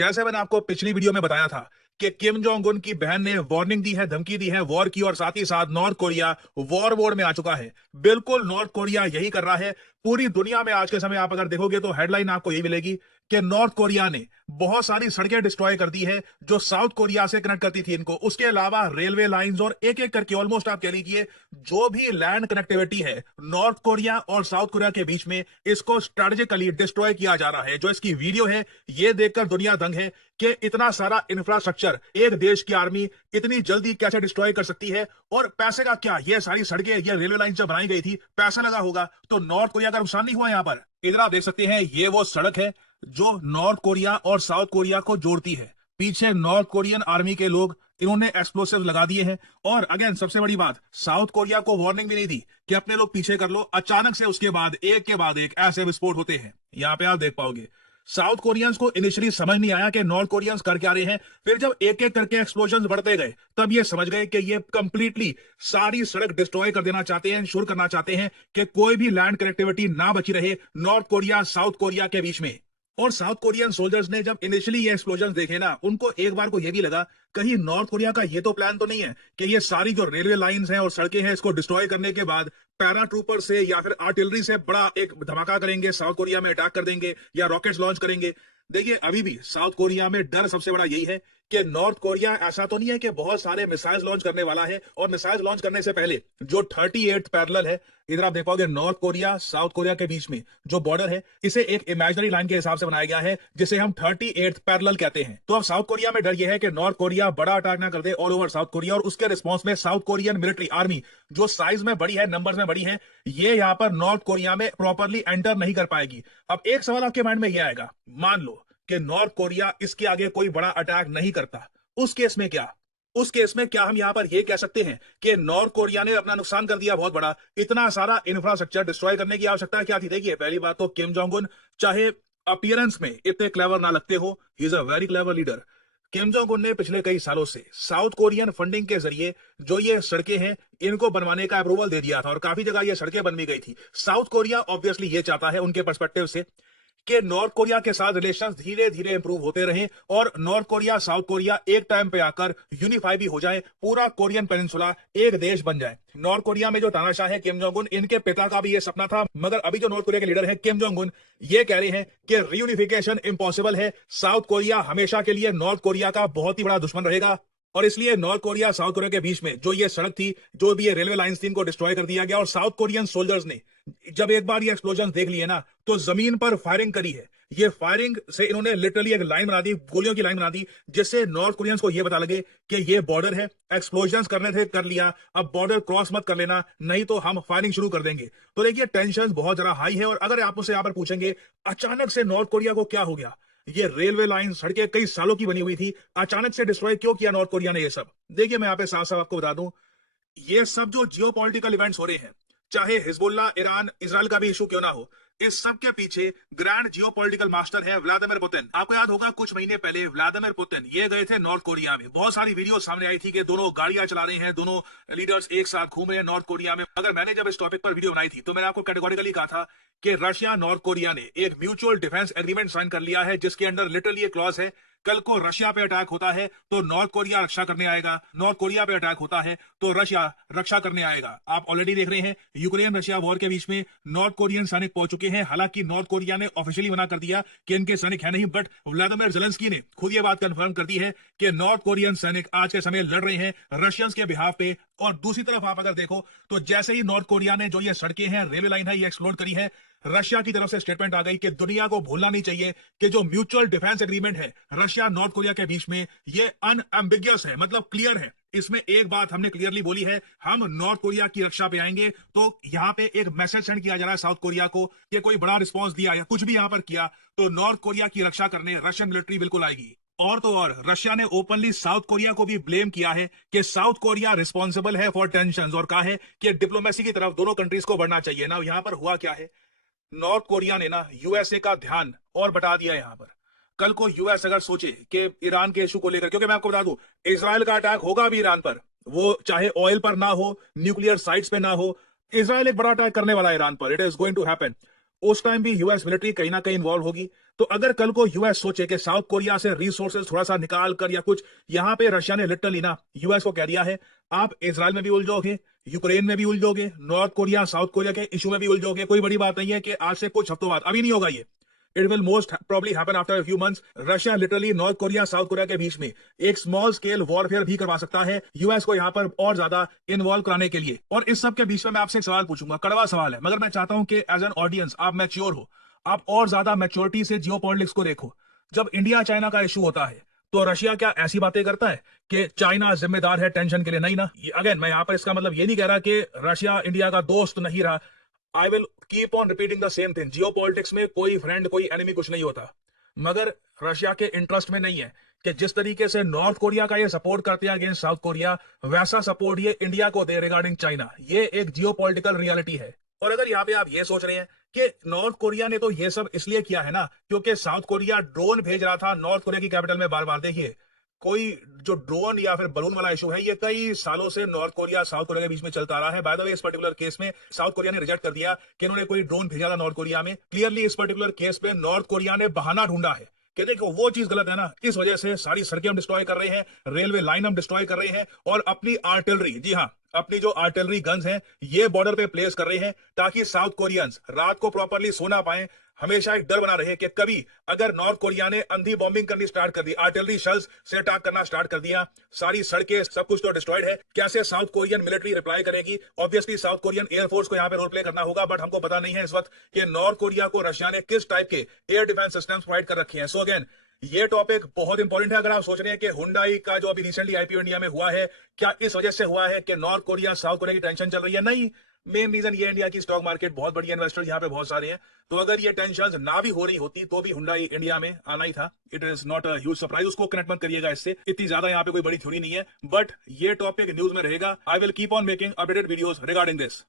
जैसे मैंने आपको पिछली वीडियो में बताया था कि किम जोंग उन की बहन ने वार्निंग दी है, धमकी दी है वॉर की, और साथ ही साथ नॉर्थ कोरिया वॉर मोड में आ चुका है। बिल्कुल नॉर्थ कोरिया यही कर रहा है। पूरी दुनिया में आज के समय आप अगर देखोगे तो हेडलाइन आपको यही मिलेगी कि नॉर्थ कोरिया ने बहुत सारी सड़कें डिस्ट्रॉय कर दी है जो साउथ कोरिया से कनेक्ट करती थी इनको। उसके अलावा रेलवे लाइंस और एक एक करके ऑलमोस्ट आप कह लीजिए जो भी लैंड कनेक्टिविटी है नॉर्थ कोरिया और साउथ कोरिया के बीच में, इसको स्ट्रेटेजिकली डिस्ट्रॉय किया जा रहा है। जो इसकी वीडियो है ये देखकर दुनिया दंग है कि इतना सारा इंफ्रास्ट्रक्चर एक देश की आर्मी इतनी जल्दी कैसे डिस्ट्रॉय कर सकती है। और पैसे का क्या, ये सारी सड़कें, ये रेलवे लाइन जब बनाई गई थी पैसा लगा होगा, तो नॉर्थ कोरिया का नुकसान नहीं हुआ यहां पर। इधर आप देख सकते हैं ये वो सड़क है जो नॉर्थ कोरिया और साउथ कोरिया को जोड़ती है। पीछे नॉर्थ कोरियन आर्मी के लोग इन्होंने एक्सप्लोसिव लगा दिए हैं। और अगेन सबसे बड़ी बात, साउथ कोरिया को वार्निंग भी नहीं दी कि अपने लोग पीछे कर लो। अचानक से उसके बाद एक के बाद एक ऐसे विस्फोट होते हैं। यहां पे आप देख पाओगे साउथ कोरियंस को इनिशियली समझ नहीं आया कि नॉर्थ कोरियंस कर क्या रहे हैं। फिर जब एक एक करके एक्सप्लोजन बढ़ते गए तब ये समझ गए कि ये कंप्लीटली सारी सड़क डिस्ट्रॉय कर देना चाहते हैं, इंश्योर करना चाहते हैं कि कोई भी लैंड कनेक्टिविटी ना बची रहे नॉर्थ कोरिया साउथ कोरिया के बीच में। और साउथ कोरियन सोल्जर्स ने जब इनिशियली ये एक्सप्लोजन देखे ना, उनको एक बार को ये भी लगा कहीं नॉर्थ कोरिया का ये तो प्लान तो नहीं है कि ये सारी जो रेलवे लाइंस हैं और सड़कें हैं इसको डिस्ट्रॉय करने के बाद पैरा ट्रूपर से या फिर आर्टिलरी से बड़ा एक धमाका करेंगे, साउथ कोरिया में अटैक कर देंगे या रॉकेट्स लॉन्च करेंगे। देखिए अभी भी साउथ कोरिया में डर सबसे बड़ा यही है कि नॉर्थ कोरिया ऐसा तो नहीं है कि बहुत सारे मिसाइल्स लॉन्च करने वाला है, और मिसाइल्स लॉन्च करने से पहले जो 38th पैरेलल है, इधर आप देख पाओगे नॉर्थ कोरिया साउथ कोरिया के बीच में जो बॉर्डर है इसे एक इमेजिनरी लाइन के हिसाब से बनाया गया है जिसे हम 38th पैरेलल कहते हैं। तो अब साउथ कोरिया में डर यह है कि नॉर्थ कोरिया बड़ा अटैक ना कर they all over south Korea, और उसके रिस्पॉन्स में साउथ कोरियन मिलिट्री आर्मी जो साइज में बड़ी है, नंबर्स में बड़ी है, ये यहां पर नॉर्थ कोरिया में प्रॉपरली एंटर नहीं कर पाएगी। अब एक सवाल आपके माइंड में यह आएगा, मान लो कि नॉर्थ कोरिया इसके आगे कोई बड़ा अटैक नहीं करता, उस केस में क्या? उस केस में क्या हम यहां पर यह कह सकते हैं कि नॉर्थ कोरिया ने अपना नुकसान कर दिया बहुत बड़ा? इतना सारा इंफ्रास्ट्रक्चर डिस्ट्रॉय करने की आवश्यकता क्या थी? देखिए पहली बात तो किम जोंग उन चाहे अपीयरेंस में इतने क्लेवर ना लगते हो, he is a very clever leader. Kim Jong Un ने पिछले कई सालों से साउथ कोरियन फंडिंग के जरिए जो ये सड़कें हैं इनको बनवाने का अप्रूवल दे दिया था, और काफी जगह ये सड़कें बन भी गई थी। साउथ कोरिया ऑब्वियसली ये चाहता है उनके पर्सपेक्टिव से कि नॉर्थ कोरिया के साथ रिलेशंस धीरे धीरे इंप्रूव होते रहें और नॉर्थ कोरिया साउथ कोरिया एक टाइम पे आकर यूनिफाई भी हो जाए, पूरा कोरियन पेनिनसुला एक देश बन जाए। नॉर्थ कोरिया में जो तानाशाह है किम जोंग उन, इनके पिता का भी ये सपना था, मगर अभी जो नॉर्थ कोरिया के लीडर है किम जोंग उन ये कह रहे हैं कि रीयूनिफिकेशन इम्पॉसिबल है। साउथ कोरिया हमेशा के लिए नॉर्थ कोरिया का बहुत ही बड़ा दुश्मन रहेगा, और इसलिए नॉर्थ कोरिया साउथ कोरिया के बीच में जो ये सड़क थी, जो भी ये रेलवे लाइंस थी, इनको डिस्ट्रॉय कर दिया गया। और साउथ कोरियन सोल्जर्स ने जब एक बार ये एक्सप्लोजन देख लिए ना तो जमीन पर फायरिंग करी है। ये फायरिंग से इन्होंने लिटरली एक लाइन बना दी, गोलियों की लाइन बना दी, जिससे नॉर्थ कोरियंस को ये पता लगे कि ये बॉर्डर है, एक्सप्लोजन करने थे कर लिया, अब बॉर्डर क्रॉस मत कर लेना नहीं तो हम फायरिंग शुरू कर देंगे। तो देखिए टेंशन बहुत ज्यादा हाई है। और अगर आप मुझसे यहाँ पर पूछेंगे अचानक से नॉर्थ कोरिया को क्या हो गया, ये रेलवे लाइन सड़कें कई सालों की बनी हुई थी, अचानक से डिस्ट्रॉय क्यों किया नॉर्थ कोरिया ने? ये सब देखिए मैं यहाँ पे साफ साफ आपको बता दूं, ये सब जो जियोपॉलिटिकल इवेंट्स हो रहे हैं, चाहे हिजबुल्ला, ईरान, इजराइल का भी इशू क्यों ना हो, इस सब के पीछे ग्रैंड जियोपॉलिटिकल मास्टर है व्लादिमीर पुतिन। आपको याद होगा कुछ महीने पहले व्लादिमीर पुतिन ये गए थे नॉर्थ कोरिया में। बहुत सारी वीडियो सामने आई थी कि दोनों गाड़ियां चला रहे हैं, दोनों लीडर्स एक साथ घूम रहे हैं नॉर्थ कोरिया में। अगर मैंने जब इस टॉपिक पर वीडियो बनाई थी तो मैंने आपको कैटेगोरिकली कहा था कि रशिया नॉर्थ कोरिया ने एक म्यूचुअल डिफेंस एग्रीमेंट साइन कर लिया है जिसके अंदर लिटरली एक क्लॉज है, कल को रशिया पे अटैक होता है तो नॉर्थ कोरिया रक्षा करने आएगा, नॉर्थ कोरिया पे अटैक होता है तो रशिया रक्षा करने आएगा। आप ऑलरेडी देख रहे हैं यूक्रेन रशिया वॉर के बीच में नॉर्थ कोरियन सैनिक पहुंच चुके हैं। हालांकि नॉर्थ कोरिया ने ऑफिशियली मना कर दिया कि इनके सैनिक है नहीं, बट व्लादिमीर ज़ेलेंस्की ने खुद ये बात कंफर्म कर दी है कि नॉर्थ कोरियन सैनिक आज के समय लड़ रहे हैं रशियंस के बिहाफ पे। और दूसरी तरफ आप अगर देखो तो जैसे ही नॉर्थ कोरिया ने जो ये सड़कें हैं, रेलवे लाइन है, ये एक्सप्लोर करी है, रशिया की तरफ से स्टेटमेंट आ गई कि दुनिया को भूलना नहीं चाहिए कि जो म्यूचुअल डिफेंस एग्रीमेंट है रशिया नॉर्थ कोरिया के बीच में, ये अनएम्बिगियस है, मतलब क्लियर है। इसमें एक बात हमने क्लियरली बोली है, हम नॉर्थ कोरिया की रक्षा पे आएंगे। तो यहां पे एक मैसेज सेंड किया जा रहा है साउथ कोरिया को कि कोई बड़ा रिस्पॉन्स दिया या कुछ भी यहां पर किया तो नॉर्थ कोरिया की रक्षा करने रशियन मिलिट्री बिल्कुल आएगी। और तो और रशिया ने ओपनली साउथ कोरिया को भी ब्लेम किया है कि साउथ कोरिया रिस्पॉन्सिबल है फॉर टेंशंस, और कहा है कि डिप्लोमेसी की तरफ दोनों कंट्रीज को बढ़ना चाहिए ना। यहां पर हुआ क्या है, नॉर्थ कोरिया ने ना यूएसए का ध्यान और बटा दिया यहां पर। कल को यूएस अगर सोचे कि ईरान के इशू को लेकर, क्योंकि मैं आपको बता दूं इजराइल का अटैक होगा भी ईरान पर, वो चाहे ऑयल पर ना हो, न्यूक्लियर साइट्स पे ना हो, इजराइल एक बड़ा अटैक करने वाला है ईरान पर, it is going to happen. उस टाइम भी यूएस मिलिट्री कहीं ना कहीं इन्वॉल्व होगी। तो अगर कल को यूएस सोचे कि साउथ कोरिया से रिसोर्सेज थोड़ा सा निकाल कर या कुछ, यहां पे रशिया ने लिटरली ना यूएस को कह दिया है, आप इसराइल में भी उलझोगे, यूक्रेन में भी उलझोगे, नॉर्थ कोरिया साउथ कोरिया के इशू में भी उलझोगे। कोई बड़ी बात नहीं है कि आज से कुछ हफ्तों बाद, अभी नहीं होगा ये, it will most probably happen after few months. Russia literally north Korea south Korea के बीच में एक स्मॉल स्केल वॉरफेयर भी करवा सकता है यूएस को यहां पर और ज्यादा इन्वॉल्व कराने के लिए। और इस सब के बीच में मैं आपसे एक सवाल पूछूंगा, कड़वा सवाल है, मगर मैं चाहता हूं कि एज एन ऑडियंस आप मैच्योर हो, आप और ज्यादा मैच्योरिटी से जियोपॉलिटिक्स को देखो। जब इंडिया चाइना का इशू होता है तो रशिया क्या ऐसी बातें करता है कि चाइना जिम्मेदार है टेंशन के लिए? नहीं ना। अगेन मैं यहां पर इसका मतलब ये नहीं कह रहा कि रशिया इंडिया का दोस्त नहीं रहा। I will keep on repeating the same thing, Jio politics में कोई फ्रेंड कोई एनिमी कुछ नहीं होता, मगर रशिया के इंटरेस्ट में नहीं है कि जिस तरीके से नॉर्थ कोरिया का ये सपोर्ट करते हैं अगेंस्ट साउथ कोरिया, वैसा सपोर्ट ये इंडिया को दे रिगार्डिंग चाइना। ये एक जियो पॉलिटिकल रियलिटी है। और अगर यहाँ पे आप ये सोच रहे हैं कि नॉर्थ कोरिया ने तो ये सब इसलिए किया है ना क्योंकि साउथ कोरिया ड्रोन भेज रहा था नॉर्थ कोरिया की कैपिटल में बार बार, देखिए कोई जो ड्रोन या फिर बलून वाला इशू है ये कई सालों से नॉर्थ कोरिया साउथ कोरिया के बीच में चलता रहा है। बाय द वे इस पर्टिकुलर केस में साउथ कोरिया ने रिजेक्ट कर दिया कि इन्होंने कोई ड्रोन भेजा था नॉर्थ कोरिया में। क्लियरली इस पर्टिकुलर केस पे नॉर्थ कोरिया ने बहाना ढूंढा है कि देखो वो चीज गलत है ना, इस वजह से सारी सड़कें हम डिस्ट्रॉय कर रहे हैं, रेलवे लाइन हम डिस्ट्रॉय कर रहे हैं, और अपनी आर्टिलरी, जी हाँ अपनी जो आर्टिलरी गन्स हैं ये बॉर्डर पे प्लेस कर रहे हैं ताकि साउथ कोरियंस रात को प्रॉपरली सो ना पाए। हमेशा एक डर बना रहे कि कभी अगर नॉर्थ कोरिया ने अंधी बॉम्बिंग करनी स्टार्ट कर दी, आर्टिलरी शेल्स से अटैक करना स्टार्ट कर दिया, सारी सड़कें सब कुछ तो डिस्ट्रॉयड है, कैसे साउथ कोरियन मिलिट्री रिप्लाई करेगी? ऑब्वियसली साउथ कोरियन एयरफोर्स को यहां पे रोल प्ले करना होगा, बट हमको पता नहीं है इस वक्त कि नॉर्थ कोरिया को रशिया ने किस टाइप के एयर डिफेंस सिस्टम्स प्रोवाइड कर रखे हैं। सो अगेन ये टॉपिक बहुत इंपॉर्टेंट है। अगर आप सोच रहे हैं कि हुंडई का जो अभी रिसेंटली आईपीओ इंडिया में हुआ है क्या इस वजह से हुआ है कि नॉर्थ कोरिया साउथ कोरिया की टेंशन चल रही है, नहीं, मेन रीजन ये इंडिया की स्टॉक मार्केट बहुत बढ़िया, इन्वेस्टर्स यहाँ पे बहुत सारे हैं, तो अगर ये टेंशन ना भी हो रही होती तो भी हुंडई इंडिया में आना ही था। It is not a huge surprise, उसको कनेक्ट मत करिएगा इससे, इतनी ज्यादा यहाँ पे कोई बड़ी थ्योरी नहीं है, बट ये टॉपिक न्यूज में रहेगा। I will keep on making updated videos regarding this.